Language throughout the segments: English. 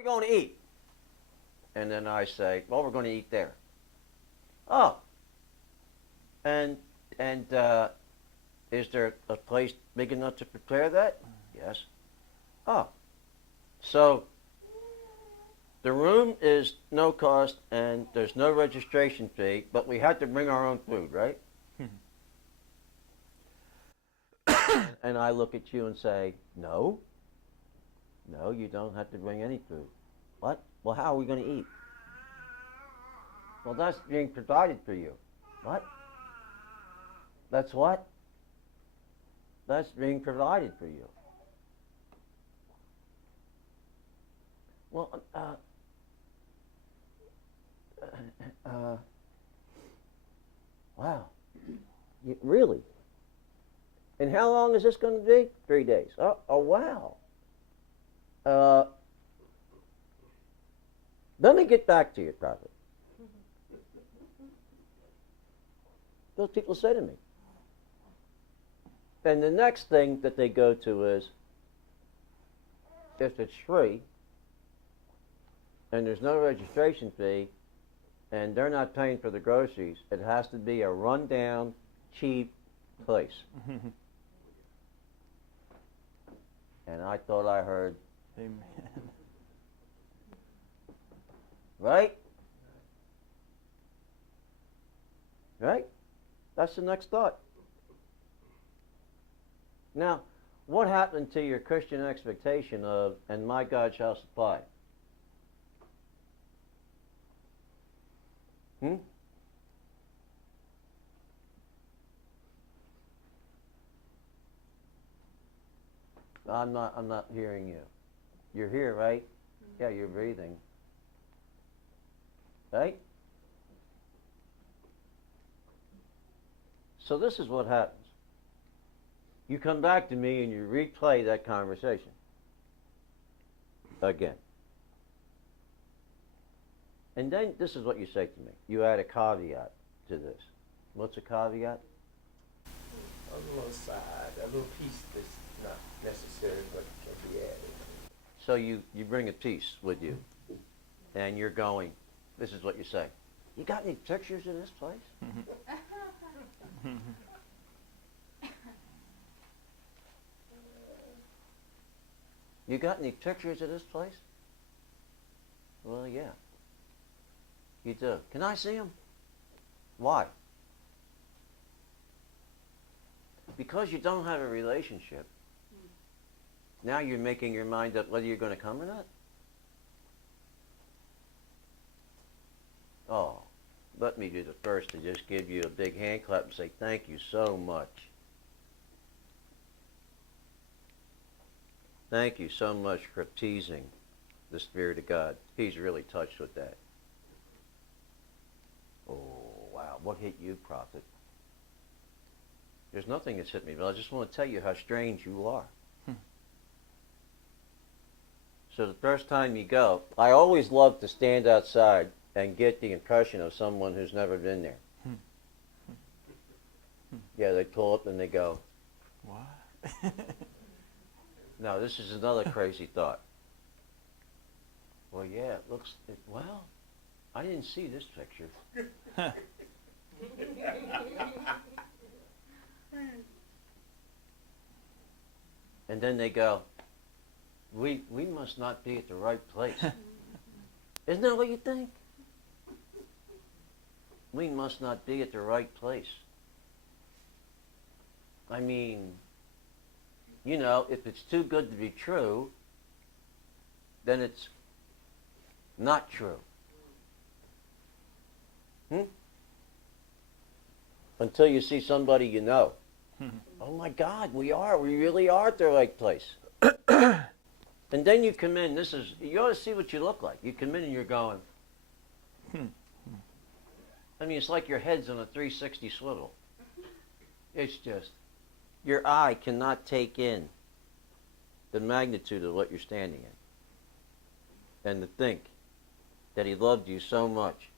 we going to eat? And then I say, well, we're going to eat there. Oh, and is there a place big enough to prepare that? Yes. Oh, so the room is no cost and there's no registration fee, but we had to bring our own food, right? And I look at you and say, no, you don't have to bring any food. What? Well, how are we going to eat? Well, that's being provided for you. What? That's what? That's being provided for you. Well, wow. Really? And how long is this going to be? 3 days. Oh, wow. Let me get back to you, Prophet. Those people say to me. And the next thing that they go to is, if it's free, and there's no registration fee, and they're not paying for the groceries, it has to be a rundown, cheap place. And I thought I heard, Amen. right? Right? That's the next thought. Now, what happened to your Christian expectation of, and my God shall supply? I'm not hearing you. You're here, right? Yeah, you're breathing. Right? So this is what happens. You come back to me and you replay that conversation again. And then this is what you say to me. You add a caveat to this. What's a caveat? A little side, a little piece that's not necessary but can be added. So you bring a piece with you and you're going, this is what you say. You got any pictures of this place? You got any pictures of this place? Well, yeah. You do. Can I see them? Why? Because you don't have a relationship. Now you're making your mind up whether you're going to come or not. Oh, let me be the first to just give you a big hand clap and say thank you so much. Thank you so much for teasing the Spirit of God. He's really touched with that. Oh, wow. What hit you, Prophet? There's nothing that's hit me, but I just want to tell you how strange you are. So the first time you go, I always love to stand outside and get the impression of someone who's never been there. Yeah, they pull up and they go, What? no, this is another crazy thought. Well, yeah, it looks, well, I didn't see this picture. And then they go, we must not be at the right place. Isn't that what you think? We must not be at the right place. I mean, you know, if it's too good to be true, then it's not true. Until you see somebody you know. Oh my God, we really are at the right place. And then you come in, you ought to see what you look like. You come in and you're going, I mean, it's like your head's on a 360 swivel. It's just, your eye cannot take in the magnitude of what you're standing in. And to think that he loved you so much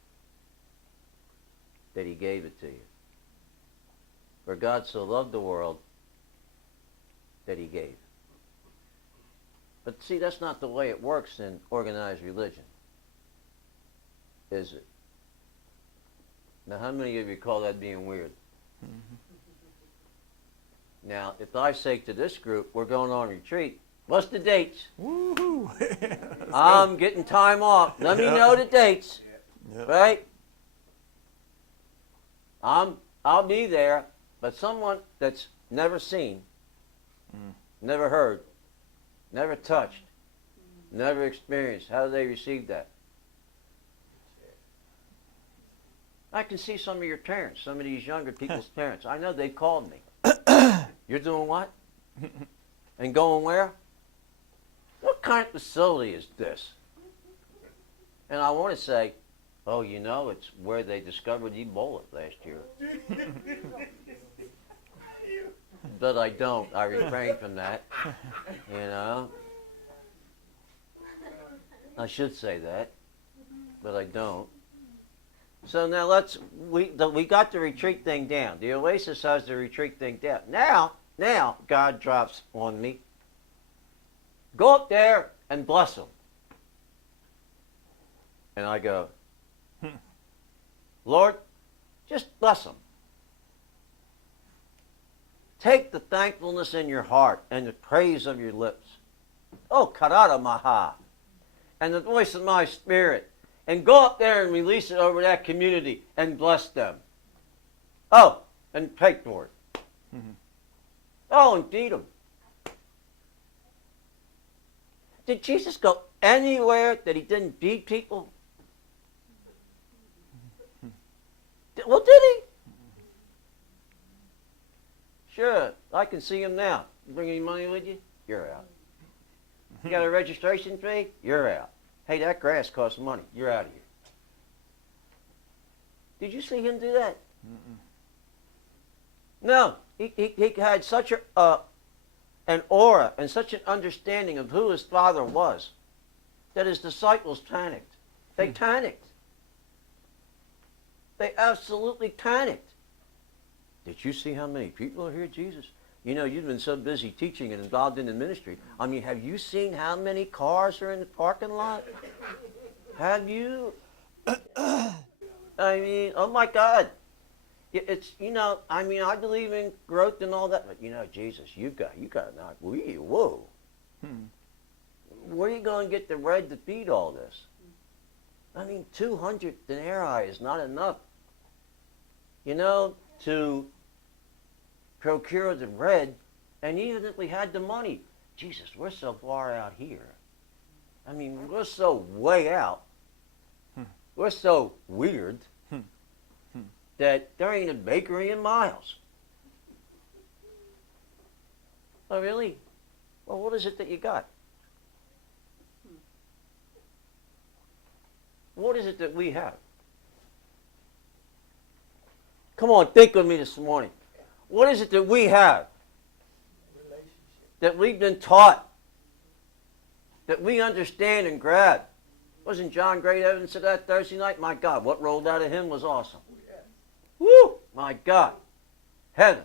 that he gave it to you. For God so loved the world that he gave. But see, that's not the way it works in organized religion, is it? Now, how many of you call that being weird? Mhm. Now, if I say to this group, we're going on retreat, what's the dates? Woohoo! I'm getting time off. Let me know the dates, Yep. right? I'll be there, but someone that's never seen, never heard, never touched, never experienced, how do they receive that? I can see some of your parents, some of these younger people's parents. I know they called me. You're doing what? And going where? What kind of facility is this? And I want to say, oh, you know, it's where they discovered Ebola last year. But I don't. I refrain from that. You know? I should say that, but I don't. So now we got the retreat thing down. The Oasis has the retreat thing down. Now God drops on me. Go up there and bless them. And I go, Lord, just bless them. Take the thankfulness in your heart and the praise of your lips. Oh, karada maha. And the voice of my spirit. And go up there and release it over that community and bless them. Oh, and pray for it. Mm-hmm. Oh, and feed them. Did Jesus go anywhere that he didn't feed people? Well, did he? Sure, I can see him now. You bring any money with you? You're out. You got a registration fee? You're out. Hey, that grass costs money. You're out of here. Did you see him do that? Mm-mm. No. He had such an aura and such an understanding of who his father was that his disciples panicked. They panicked. They absolutely panicked. Did you see how many people are here, Jesus? You know, you've been so busy teaching and involved in the ministry. I mean, have you seen how many cars are in the parking lot? Have you? I mean, oh my God. It's, you know, I mean, I believe in growth and all that, but you know, Jesus, you got not, whoa. Where are you going to get the bread to feed all this? I mean, 200 denarii is not enough, you know, to procure the bread. And even if we had the money, Jesus, we're so far out here. I mean, we're so way out. We're so weird that there ain't a bakery in miles. Oh, really? Well, what is it that you got? What is it that we have? Come on, think with me this morning. What is it that we have? That we've been taught? That we understand and grab? Wasn't John great evidence of that Thursday night? My God, what rolled out of him was awesome. Woo! My God. Heaven.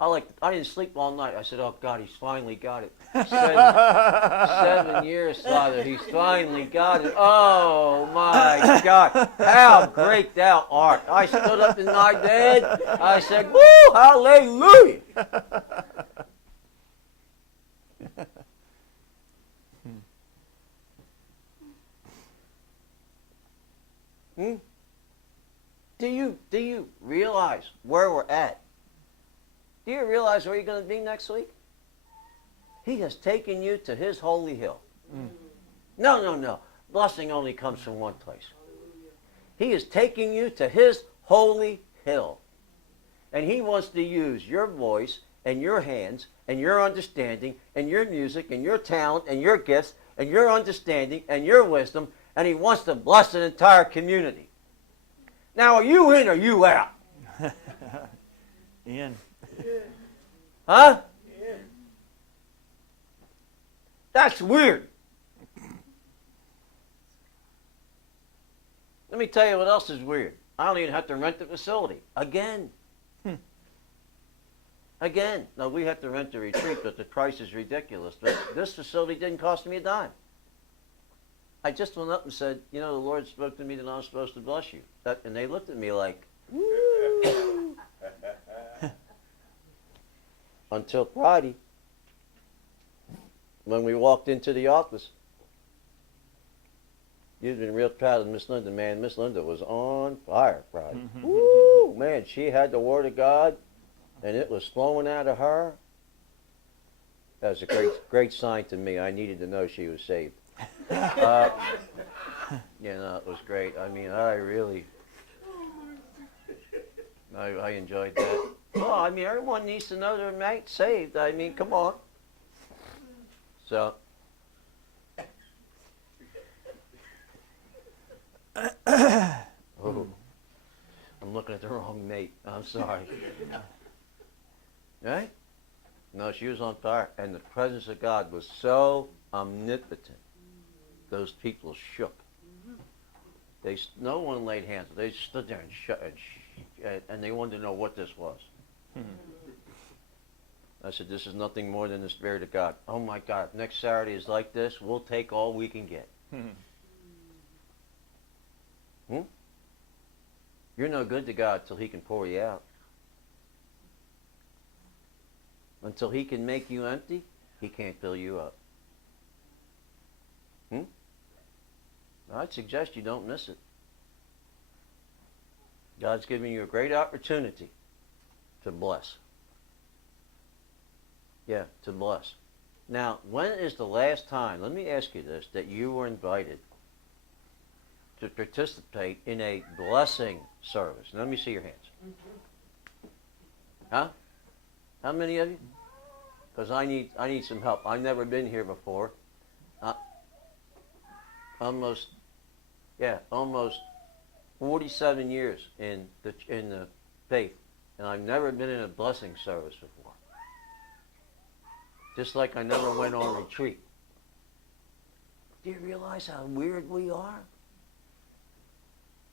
I didn't sleep all night. I said, oh God, he's finally got it. 7 years, Father, he's finally got it. Oh my God. How great thou art. I stood up in my bed. I said, woo, hallelujah. Do you realize where we're at? Do you realize where you're going to be next week? He has taken you to his holy hill. No. Blessing only comes from one place. He is taking you to his holy hill. And he wants to use your voice and your hands and your understanding and your music and your talent and your gifts and your understanding and your wisdom, and he wants to bless an entire community. Now, are you in or are you out? In. Huh? That's weird. Let me tell you what else is weird. I don't even have to rent the facility. Again. Again, now we have to rent a retreat, but the price is ridiculous. But this facility didn't cost me a dime. I just went up and said, you know, the Lord spoke to me that I'm supposed to bless you. And they looked at me like, woo. Until Friday, when we walked into the office. You've been real proud of Miss Linda, man. Miss Linda was on fire Friday. Woo, man, she had the Word of God, and it was flowing out of her. That was a great sign to me. I needed to know she was saved. You know, it was great. I mean, I enjoyed that. Well, I mean, everyone needs to know their mate's saved. I mean, come on. So. Oh, I'm looking at the wrong mate. I'm sorry. Right? No, she was on fire, and the presence of God was so omnipotent. Those people shook. No one laid hands. They stood there and they wanted to know what this was. I said, this is nothing more than the Spirit of God. Oh my God, if next Saturday is like this, we'll take all we can get. You're no good to God till He can pour you out. Until He can make you empty, He can't fill you up. I'd suggest you don't miss it. God's giving you a great opportunity to bless. Yeah, to bless. Now, when is the last time, let me ask you this, that you were invited to participate in a blessing service? Let me see your hands. Huh? How many of you? Because I need some help. I've never been here before. Almost 47 years in the faith, and I've never been in a blessing service before. Just like I never went on retreat. Do you realize how weird we are?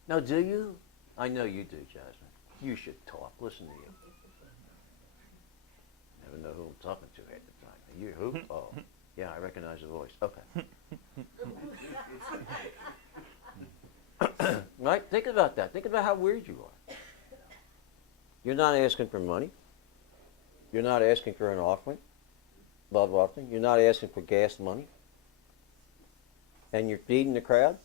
Now, do you? I know you do, Jasmine. You should talk. Listen to you. Never know who I'm talking to at the time. You who? Oh, yeah, I recognize the voice. Okay. Right? Think about that. Think about how weird you are. You're not asking for money. You're not asking for an offering, love offering. You're not asking for gas money. And you're feeding the crowd,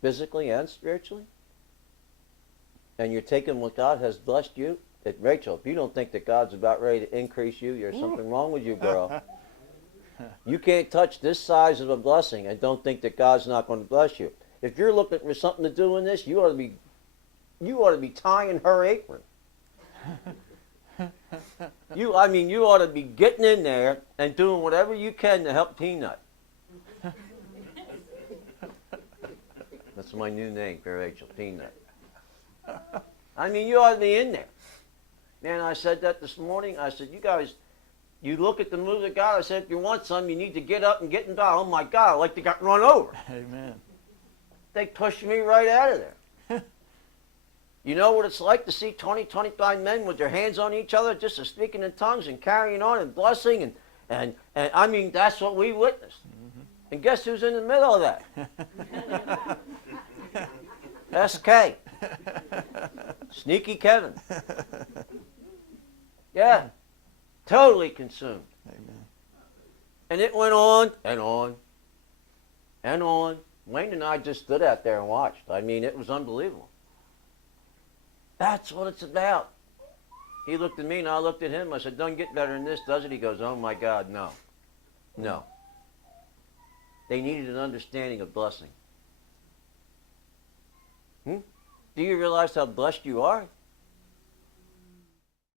physically and spiritually. And you're taking what God has blessed you. Rachel, if you don't think that God's about ready to increase you, there's something wrong with you, girl. You can't touch this size of a blessing and don't think that God's not going to bless you. If you're looking for something to do in this, you ought to be tying her apron. You ought to be getting in there and doing whatever you can to help Peanut. That's my new name for Rachel, Peanut. I mean, you ought to be in there. Man, I said that this morning. I said, you guys, you look at the move of God. I said, if you want some, you need to get up and get involved. Oh, my God, I like to get run over. Amen. They pushed me right out of there. You know what it's like to see 20, 25 men with their hands on each other, just speaking in tongues and carrying on and blessing. And I mean, that's what we witnessed. Mm-hmm. And guess who's in the middle of that? SK. Sneaky Kevin. Yeah. Totally consumed. Amen. And it went on and on and on. Wayne and I just stood out there and watched. I mean, it was unbelievable. That's what it's about. He looked at me and I looked at him. I said, doesn't get better than this, does it? He goes, oh my God, no. No. They needed an understanding of blessing. Do you realize how blessed you are?